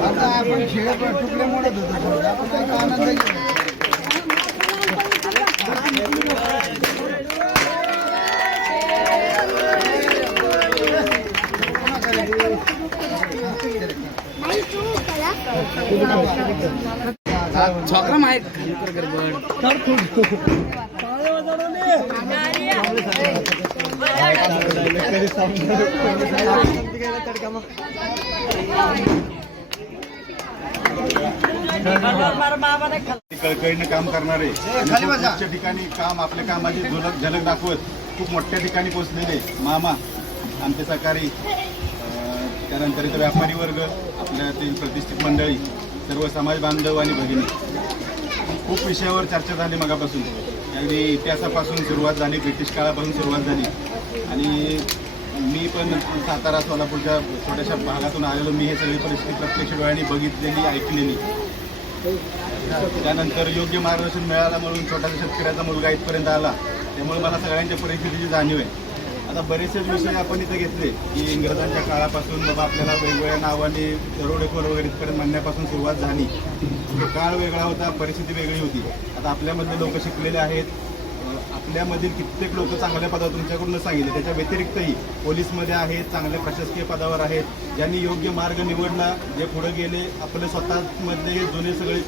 आता आपण खेळ तुकडे मोडत होतो आपण काही आनंद घेऊ छोकरा माहीत खाली गडबड कळकळीने काम करणारे. उच्च ठिकाणी काम आपल्या कामाची झलक झलक दाखवत खूप मोठ्या ठिकाणी पोहोचलेले मामा आमचे सहकारी त्यानंतर इथं व्यापारी वर्ग आपल्या ते प्रतिष्ठित मंडळी सर्व समाज बांधव आणि भगिनी. खूप विषयावर चर्चा झाली मगापासून. अगदी इतिहासापासून सुरुवात झाली ब्रिटिश काळापासून सुरुवात झाली. आणि मी पण सातारा सोलापूरच्या छोट्याशा भागातून आलेलो. मी हे सगळी परिस्थिती प्रत्यक्ष डोळ्यांनी बघितलेली ऐकलेली. त्यानंतर योग्य मार्गदर्शन मिळालं म्हणून छोट्याशा शेतकऱ्याचा मुलगा इथपर्यंत आला. त्यामुळे मला सगळ्यांच्या परिस्थितीची जाणीव आहे. आता बरेचसे विषय आपण इथे घेतले की इंग्रजांच्या काळापासून बाबा आपल्याला वेगवेगळ्या नावाने दरोडेखोर वगैरे इथपर्यंत म्हणण्यापासून सुरुवात झाली. काळ वेगळा होता परिस्थिती वेगळी होती. आता आपल्यामधले लोक शिकलेले आहेत. आपल्यामधील कित्येक लोक चांगल्या पदावर तुमच्याकडून सांगितले. त्याच्या व्यतिरिक्तही पोलीसमध्ये आहेत चांगल्या प्रशासकीय पदावर आहेत. ज्यांनी योग्य मार्ग निवडला जे पुढे गेले आपले स्वतःमधले हे जुने सगळे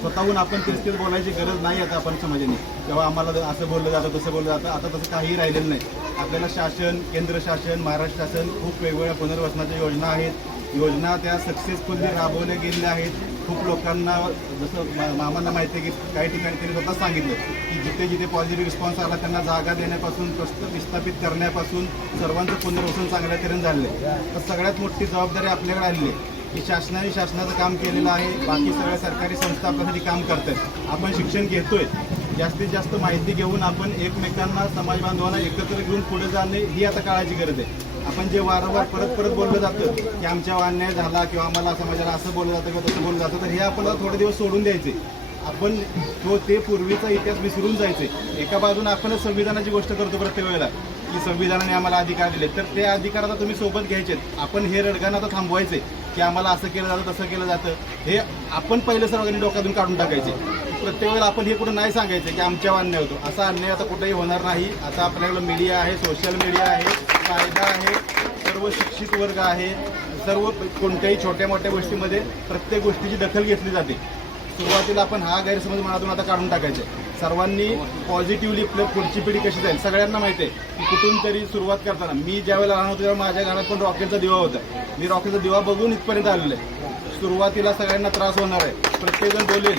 स्वतःहून आपण तेच तेच बोलायची गरज नाही आता आपण समाजाने. तेव्हा आम्हाला असं बोललं जातं तसं बोललं जातं आता तसं काही राहिलेलं नाही. आपल्याला शासन केंद्र शासन महाराष्ट्र शासन खूप वेगवेगळ्या पुनर्वसनाच्या योजना आहेत. योजना त्या सक्सेसफुली राबवल्या गेलेल्या आहेत. खूप लोकांना जसं मा- मामांना माहिती आहे की काही ठिकाणी त्यांनी स्वतः सांगितलं की जिथे जिथे पॉझिटिव्ह रिस्पॉन्स आला त्यांना जागा देण्यापासून प्रस्त विस्थापित करण्यापासून सर्वांचं पुनर्वसन चांगल्या तऱ्हेने झालेलं आहे. तर सगळ्यात मोठी जबाबदारी आपल्याकडे आलेली आहे. की शासनाने शासनाचं काम केलेलं आहे. बाकी सगळ्या सरकारी संस्था आपल्यासाठी काम करतात आपण शिक्षण घेतोय. जास्तीत जास्त माहिती घेऊन आपण एकमेकांना समाज बांधवांना एकत्र घेऊन पुढे जाणे ही आता काळाची गरज आहे. आपण जे वारंवार परत परत बोललं जातं की आमच्यावर अन्याय झाला किंवा आम्हाला समाजाला असं बोललं जातं किंवा तसं बोललं जातं तर हे आपल्याला थोडे दिवस सोडून द्यायचे. आपण तो ते पूर्वीचा इतिहास विसरून जायचे. एका बाजूने आपणच संविधानाची गोष्ट करतो प्रत्येक वेळेला की संविधानाने आम्हाला अधिकार दिले तर ते अधिकार आता तुम्ही सोबत घ्यायचे. आपण हे रडगाणं आता थांबवायचे की आम्हाला असं केलं जातं तसं केलं जातं. हे आपण पहिले सर्वांनी डोक्यातून काढून टाकायचे. प्रत्येक वेळेला आपण हे कुठं नाही सांगायचं की आमच्यावर अन्याय होतो. असा अन्याय आता कुठेही होणार नाही. आता आपल्याकडं मीडिया आहे सोशल मीडिया आहे. कायदा आहे. सर्व शिक्षित वर्ग आहे सर्व कोणत्याही छोट्या मोठ्या गोष्टीमध्ये प्रत्येक गोष्टीची दखल घेतली जाते. सुरुवातीला आपण हा गैरसमज मनातून आता काढून टाकायचे सर्वांनी पॉझिटिव्हली पुढची पिढी कशी जाईल? सगळ्यांना माहिती आहे की कुठून तरी सुरुवात करताना मी ज्यावेळेला लहान होतो तेव्हा माझ्या घरात पण रॉकेटचा दिवा होता. मी रॉकेटचा दिवा बघून इथपर्यंत आलेलो आहे. सुरुवातीला सगळ्यांना त्रास होणार आहे. प्रत्येकजण बोलेल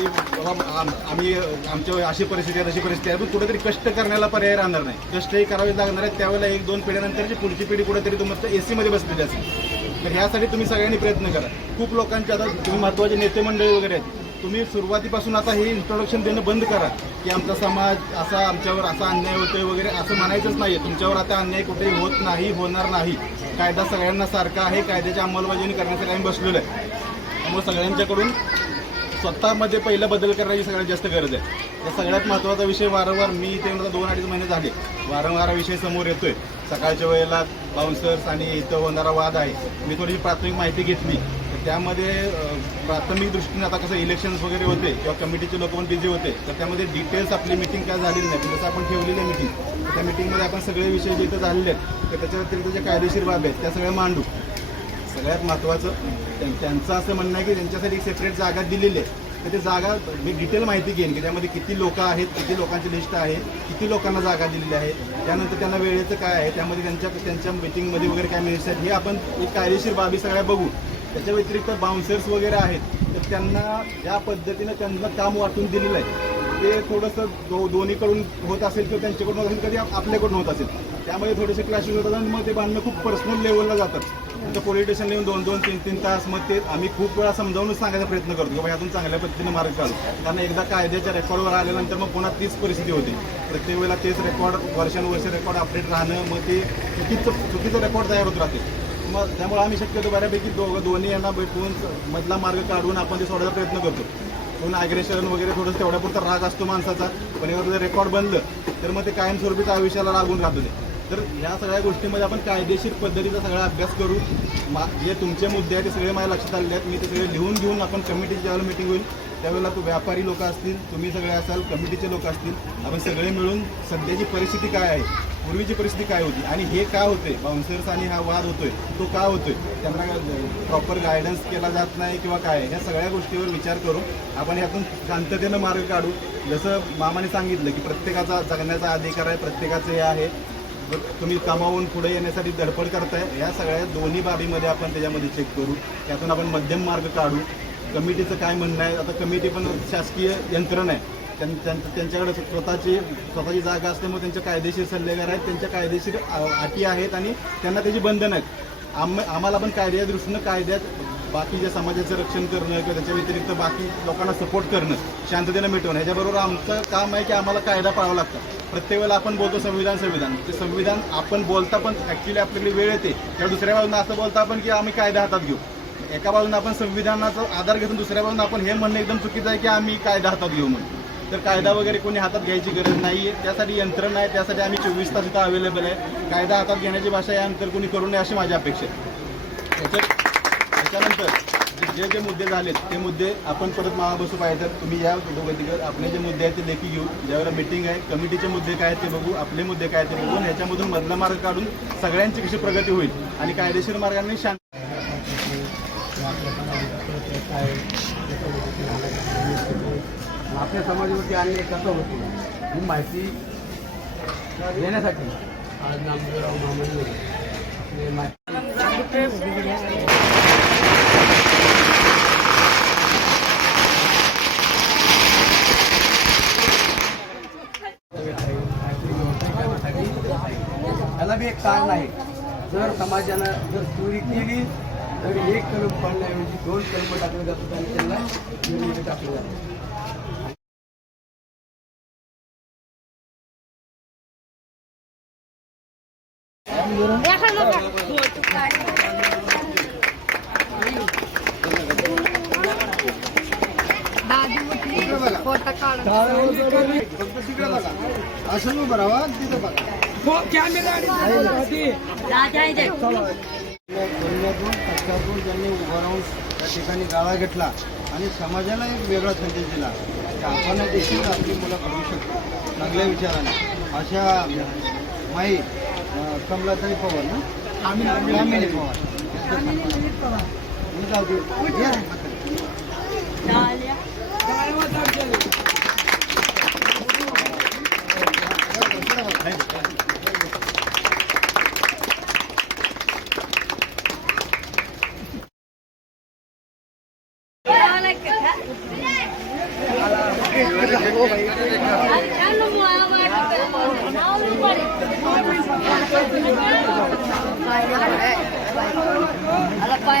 की बाबा आम्ही आमच्या अशी परिस्थिती आहे तशी परिस्थिती आहे. पण कुठेतरी कष्ट करण्याला पर्याय राहणार नाही. कष्टही करावे लागणार आहेत. त्यावेळेला एक दोन पिढ्यानंतरची पुढची पिढी कुठेतरी तुमचं ए सीमध्ये बसलेली असेल. तर ह्यासाठी तुम्ही सगळ्यांनी प्रयत्न करा. खूप लोकांचे आता तुम्ही महत्त्वाचे नेते मंडळी वगैरे आहेत. तुम्ही सुरुवातीपासून आता हे इंट्रोडक्शन देणं बंद करा. की आमचा समाज असा आमच्यावर असा अन्याय होतोय वगैरे असं म्हणायचंच नाही आहे तुमच्यावर आता अन्याय कुठेही होत नाही होणार नाही. कायदा सगळ्यांना सारखा आहे. कायद्याची अंमलबजावणी करण्यासाठी आम्ही बसलेलो आहे. त्यामुळे सगळ्यांच्याकडून स्वतःमध्ये पहिला बदल करण्याची सगळ्यात जास्त गरज आहे. या सगळ्यात महत्त्वाचा विषय वारंवार मी इथे आता दोन अडीच महिने झाले. वारंवार हा विषय समोर येतोय. सकाळच्या वेळेला बाउन्सर्स आणि इथं होणारा वाद आहे. मी थोडी प्राथमिक माहिती घेतली. तर त्यामध्ये प्राथमिक दृष्टीने आता कसं इलेक्शन्स वगैरे होते किंवा कमिटीचे लोक पण बिझी होते. तर त्यामध्ये डिटेल्स आपली मिटिंग काय झालेली नाही. जसं आपण ठेवलेली आहे मिटिंग त्या मिटिंगमध्ये आपण सगळे विषय जे इथं झालेले आहेत तर त्याच्या व्यतिरिक्त जे कायदेशीर बाब आहेत त्या सगळ्या मांडू. सगळ्यात महत्त्वाचं त्यां- त्यांचं असं म्हणणं आहे की त्यांच्यासाठी एक सेपरेट जागा दिलेली आहे. तर ते जागा मी डिटेल माहिती घेईन की त्यामध्ये किती लोक आहेत किती लोकांची लिस्ट आहे किती लोकांना जागा दिलेली आहे त्यानंतर त्यांना वेळेचं काय आहे त्यामध्ये त्यांच्या त्यांच्या मिटिंगमध्ये वगैरे काय मिनिट्स आहेत हे आपण एक कायदेशीर बाबी सगळ्या बघू. त्याच्या व्यतिरिक्त बाउन्सर्स वगैरे आहेत तर त्यांना ज्या पद्धतीनं त्यांना काम वाटून दिलेलं आहे ते थोडंसं दो दोन्हीकडून होत असेल किंवा त्यांच्याकडून होत असेल कधी आपल्याकडून होत असेल. त्यामुळे थोडेसे क्लॅशेस होतात आणि मग ते बांधणं खूप पर्सनल लेवलला जातात. तर पोलीस स्टेशनला येऊन दोन दोन तीन तीन तास मग ते आम्ही खूप वेळा समजावूनच सांगायचा प्रयत्न करतो की बाबा यातून चांगल्या पद्धतीने मार्ग काढू. कारण एकदा कायद्याच्या रेकॉर्डवर आल्यानंतर मग पुन्हा तीच परिस्थिती होती. प्रत्येक वेळेला तेच रेकॉर्ड वर्षानुवर्ष रेकॉर्ड अपडेट राहणं मग ते चुकीचं चुकीचं रेकॉर्ड तयार होत राहते. मग त्यामुळे आम्ही शक्यतो बऱ्यापैकी दोघं दोन्ही यांना भेटून मधला मार्ग काढून आपण ते सोडायचा प्रयत्न करतो. पण अग्रेशन वगैरे थोडंसं तेवढ्यापुरता राग असतो माणसाचा पण एवढं जर रेकॉर्ड बनलं तर मग ते कायमस्वरूपीच आयुष्याला लागून राहतो ते. तर ह्या सगळ्या गोष्टीमध्ये आपण कायदेशीर पद्धतीचा सगळा अभ्यास करू. मा जे तुमचे मुद्दे आहेत ते सगळे माझ्या लक्षात आलेले आहेत. मी ते सगळे लिहून घेऊन आपण कमिटीची ज्यावेळेला मिटिंग होईल त्यावेळेला तो व्यापारी लोक असतील तुम्ही सगळे असाल कमिटीचे लोक असतील आपण सगळे मिळून सध्याची परिस्थिती काय आहे पूर्वीची परिस्थिती काय होती आणि हे का होते बाउन्सर्स आणि हा वाद होतोय तो का होतोय? त्यांना प्रॉपर गायडन्स केला जात नाही किंवा काय? ह्या सगळ्या गोष्टीवर विचार करून आपण यातून शांततेनं मार्ग काढू. जसं मामाने सांगितलं की प्रत्येकाचा जगण्याचा अधिकार आहे प्रत्येकाचं हे आहे. तुम्ही कमावून पुढे येण्यासाठी धडपड करताय. या सगळ्या दोन्ही बाबीमध्ये आपण त्याच्यामध्ये चेक करू. त्यातून आपण मध्यम मार्ग काढू. कमिटीचं काय म्हणणं आहे? आता कमिटी पण शासकीय यंत्रणा आहे. त्यां- त्यां- त्यांच्याकडे स्वतःची स्वतःची जागा असल्यामुळे त्यांचे कायदेशीर सल्लेगार आहेत. त्यांच्या कायदेशीर अटी आहेत आणि त्यांना त्याची बंधनं आहेत. आम आम्हाला पण कायद्या दृष्टीनं कायद्यात बाकीच्या समाजाचं रक्षण करणं किंवा त्याच्या व्यतिरिक्त बाकी लोकांना सपोर्ट करणं शांततेनं मिटवणं ह्याच्याबरोबर आमचं काम आहे की आम्हाला कायदा पाळावा लागतो. प्रत्येक वेळेला आपण बोलतो संविधान संविधान. ते संविधान आपण बोलता पण ॲक्च्युली आपल्याकडे वेळ येते. त्या दुसऱ्या बाजूनं असं बोलता आपण की आम्ही कायदा हातात घेऊ. एका बाजूनं आपण संविधानाचा आधार घेऊन दुसऱ्या बाजूनं आपण हे म्हणणं एकदम चुकीचं आहे की आम्ही कायदा हातात घेऊ म्हणून. तर कायदा वगैरे कोणी हातात घ्यायची गरज नाही आहे त्यासाठी यंत्रणा आहे त्यासाठी आम्ही चोवीस तास इथं अवेलेबल आहे. कायदा हातात घेण्याची भाषा यानंतर कोणी करू नये अशी माझी अपेक्षा आहे. त्याच्यानंतर जे जे मुद्दे झालेत ते मुद्दे आपण परत मावा बसू पाहिजे तर तुम्ही या दोघं आपले जे मुद्दे आहेत ते लेखी घेऊ. ज्यावेळेला मिटिंग आहे कमिटीचे मुद्दे काय आहेत ते बघू आपले मुद्दे काय आहेत ते बघून ह्याच्यामधून मधला मार्ग काढून सगळ्यांची कशी प्रगती होईल आणि कायदेशीर मार्गाने शांत आपल्या समाजावरती अन्याय कसं होतो ही माहिती देण्यासाठी आज नामदेवराव माहिती कारण आहे जर समाजानं जर चोरी केली तर एक कलम पडण्याऐवजी दोन कलम टाकले जातात आणि त्यांना टाकलं जातं फक्त तिकडे बघा. असं राहा तिथं बघा. ज्यांनी उभं राहून त्या ठिकाणी गाळा घेतला आणि समाजाला एक वेगळा संदेश दिला. की आपण देखील आपली मुलं घडवू शकतो चांगल्या विचाराने. अशा माई कमलाताई पवार ना? कामिनी पवार. जाऊ दे.